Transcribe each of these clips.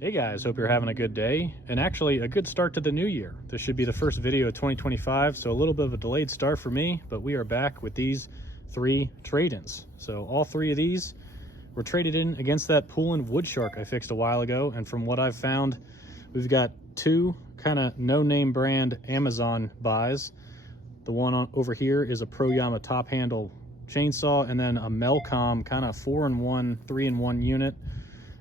Hey guys, hope you're having a good day, and actually a good start to the new year. This should be the first video of 2025, so a little bit of a delayed start for me, but we are back with these 3 trade-ins. So all 3 of these were traded in against that Poulan Woodshark I fixed a while ago, and from what I've found, we've got 2 kind of no-name brand Amazon buys. The one over here is a Proyama top handle chainsaw, and then a Mellcom kind of 4-in-1, 3-in-1 unit.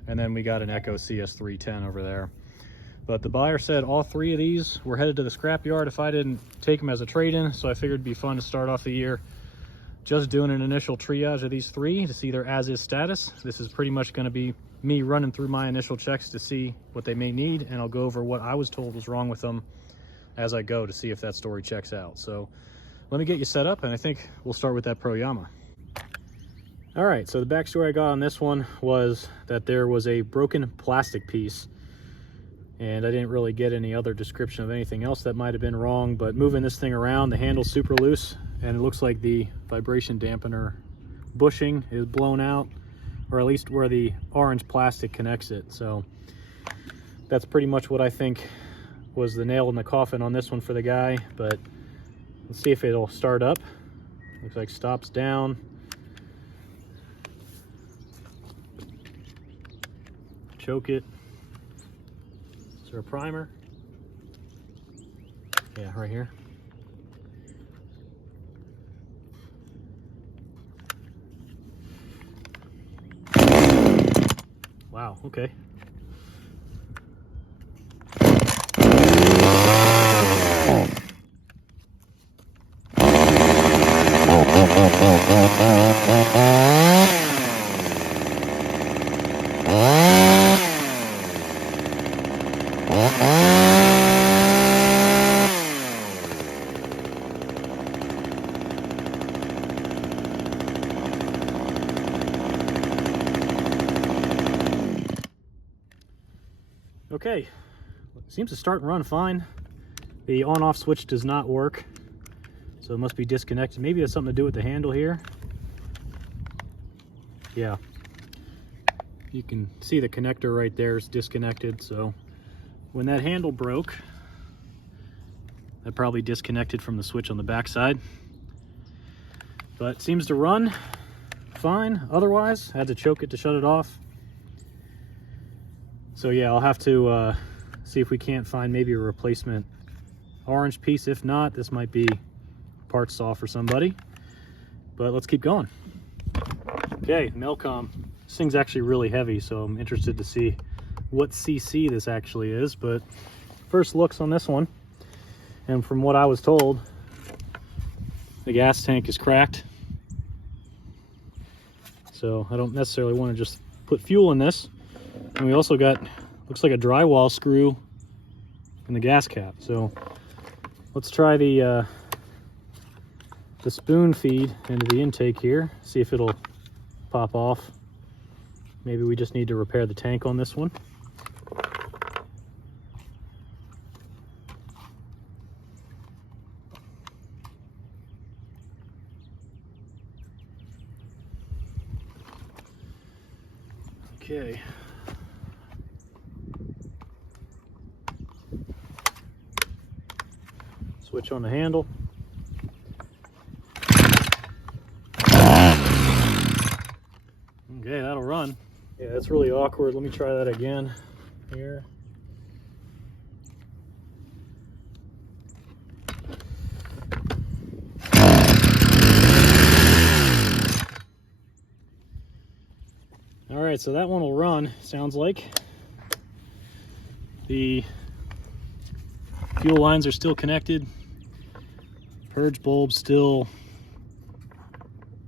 And then we got an Echo CS26 over there. But the buyer said all 3 of these were headed to the scrapyard if I didn't take them as a trade-in, so I figured it'd be fun to start off the year just doing an initial triage of these 3 to see their as-is status. This is pretty much going to be me running through my initial checks to see what they may need, and I'll go over what I was told was wrong with them as I go to see if that story checks out. So let me get you set up, and I think we'll start with that Proyama. All right, so the backstory I got on this one was that there was a broken plastic piece, and I didn't really get any other description of anything else that might have been wrong, but moving this thing around, the handle's super loose, and it looks like the vibration dampener bushing is blown out, or at least where the orange plastic connects it. So that's pretty much what I think was the nail in the coffin on this one for the guy, but let's see if it'll start up. Looks like stops down. Choke it. Is there a primer? Yeah, right here. Wow, okay. Okay, seems to start and run fine. The on-off switch does not work, so it must be disconnected. Maybe it has something to do with the handle here. Yeah, you can see the connector right there is disconnected, so when that handle broke, that probably disconnected from the switch on the back side. But it seems to run fine otherwise. I had to choke it to shut it off. So yeah, I'll have to see if we can't find maybe a replacement orange piece. If not, this might be part saw for somebody. But let's keep going. Okay, Mellcom. This thing's actually really heavy, so I'm interested to see what CC this actually is. But first looks on this one, and from what I was told, the gas tank is cracked. So I don't necessarily want to just put fuel in this. And we also got, looks like a drywall screw in the gas cap. So let's try the spoon feed into the intake here, see if it'll pop off. Maybe we just need to repair the tank on this one. Okay. Switch on the handle. Okay, that'll run. Yeah, that's really awkward. Let me try that again here. All right, so that one will run, sounds like. The fuel lines are still connected. Purge bulb still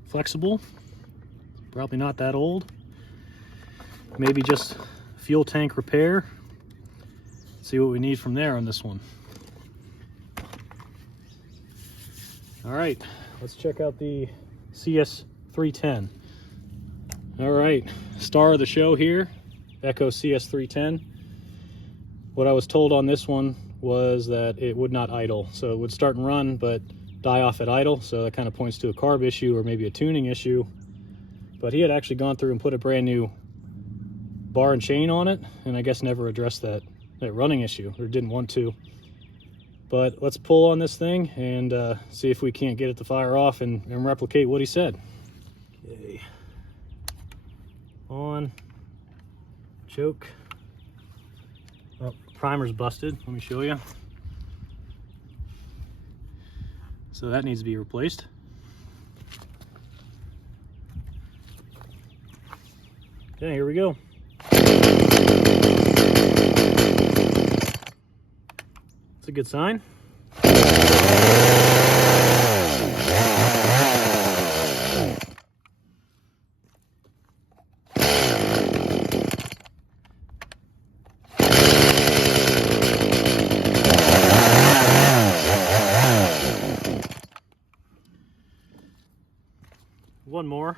flexible. Probably not that old. Maybe just fuel tank repair. See what we need from there on this one. All right, let's check out the CS26. All right, star of the show here, Echo CS26. What I was told on this one was that it would not idle. So it would start and run, but die off at idle. So that kind of points to a carb issue or maybe a tuning issue. But he had actually gone through and put a brand new bar and chain on it, and I guess never addressed that running issue, or didn't want to. But let's pull on this thing and see if we can't get it to fire off and replicate what he said. Okay. On. Choke. Oh, primer's busted. Let me show you. So that needs to be replaced. Okay, here we go. It's a good sign. One more.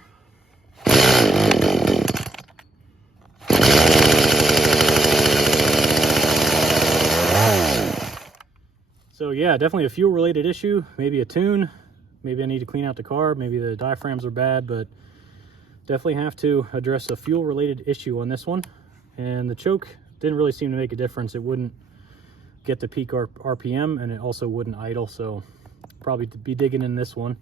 So yeah, definitely a fuel related issue, maybe a tune, maybe I need to clean out the carb, maybe the diaphragms are bad, but definitely have to address a fuel related issue on this one. And the choke didn't really seem to make a difference. It wouldn't get the peak RPM, and it also wouldn't idle, so probably be digging in this one.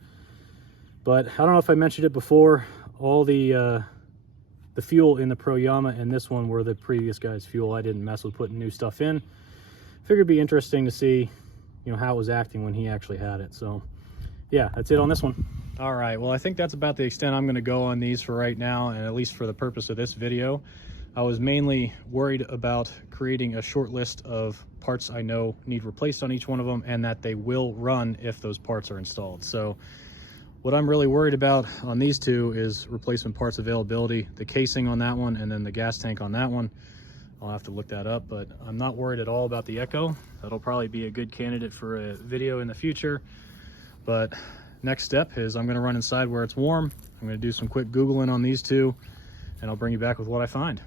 But I don't know if I mentioned it before, all the fuel in the Proyama and this one were the previous guy's fuel. I didn't mess with putting new stuff in. Figured it'd be interesting to see, you know, how it was acting when he actually had it. So yeah, that's it on this one. All right, well, I think that's about the extent I'm going to go on these for right now, and at least for the purpose of this video. I was mainly worried about creating a short list of parts I know need replaced on each one of them, and that they will run if those parts are installed. So what I'm really worried about on these two is replacement parts availability, the casing on that one, and then the gas tank on that one. I'll have to look that up, but I'm not worried at all about the Echo. That'll probably be a good candidate for a video in the future. But next step is I'm gonna run inside where it's warm. I'm gonna do some quick Googling on these two, and I'll bring you back with what I find.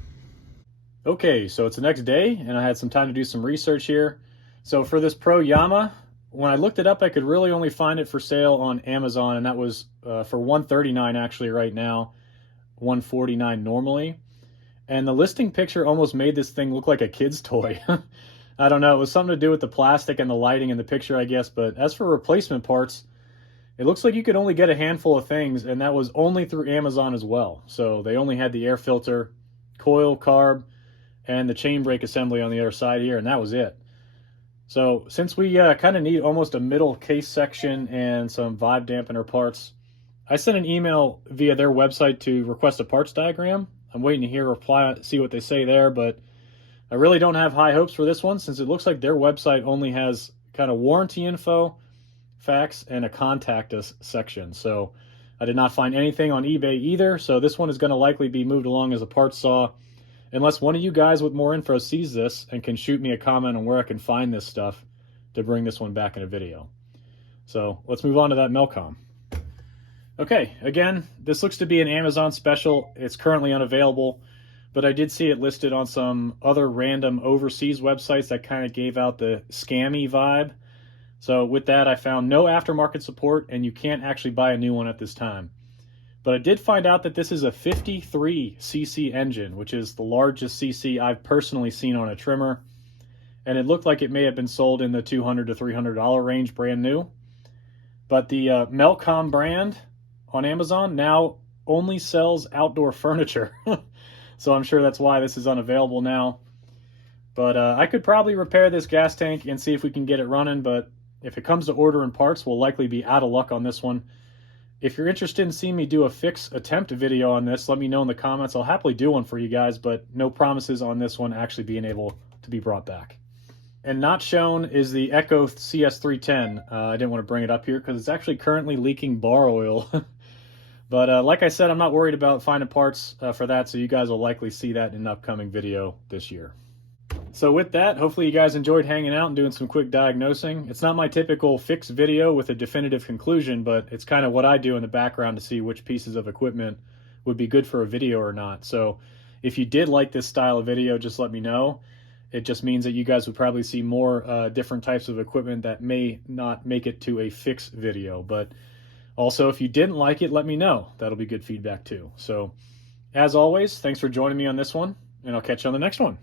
Okay, so it's the next day, and I had some time to do some research here. So for this Proyama, when I looked it up, I could really only find it for sale on Amazon, and that was for $139 actually right now, $149 normally. And the listing picture almost made this thing look like a kid's toy. I don't know, it was something to do with the plastic and the lighting in the picture, I guess. But as for replacement parts, it looks like you could only get a handful of things, and that was only through Amazon as well. So they only had the air filter, coil, carb, and the chain brake assembly on the other side here, and that was it. So since we kind of need almost a middle case section and some vibe dampener parts, I sent an email via their website to request a parts diagram. I'm waiting to hear a reply, see what they say there, but I really don't have high hopes for this one, since it looks like their website only has kind of warranty info, facts, and a contact us section. So I did not find anything on eBay either, so this one is going to likely be moved along as a parts saw, unless one of you guys with more info sees this and can shoot me a comment on where I can find this stuff to bring this one back in a video. So let's move on to that Mellcom. Okay, again, this looks to be an Amazon special. It's currently unavailable, but I did see it listed on some other random overseas websites that kind of gave out the scammy vibe. So with that, I found no aftermarket support, and you can't actually buy a new one at this time. But I did find out that this is a 53cc engine, which is the largest cc I've personally seen on a trimmer. And it looked like it may have been sold in the $200 to $300 range brand new. But the Mellcom brand on Amazon now only sells outdoor furniture. So I'm sure that's why this is unavailable now. But I could probably repair this gas tank and see if we can get it running. But if it comes to ordering parts, we'll likely be out of luck on this one. If you're interested in seeing me do a fix attempt video on this, let me know in the comments. I'll happily do one for you guys, but no promises on this one actually being able to be brought back. And not shown is the Echo CS310. I didn't want to bring it up here because it's actually currently leaking bar oil. But like I said, I'm not worried about finding parts for that, so you guys will likely see that in an upcoming video this year. So with that, hopefully you guys enjoyed hanging out and doing some quick diagnosing. It's not my typical fix video with a definitive conclusion, but it's kind of what I do in the background to see which pieces of equipment would be good for a video or not. So if you did like this style of video, just let me know. It just means that you guys would probably see more different types of equipment that may not make it to a fix video. But also, if you didn't like it, let me know. That'll be good feedback too. So as always, thanks for joining me on this one. and I'll catch you on the next one.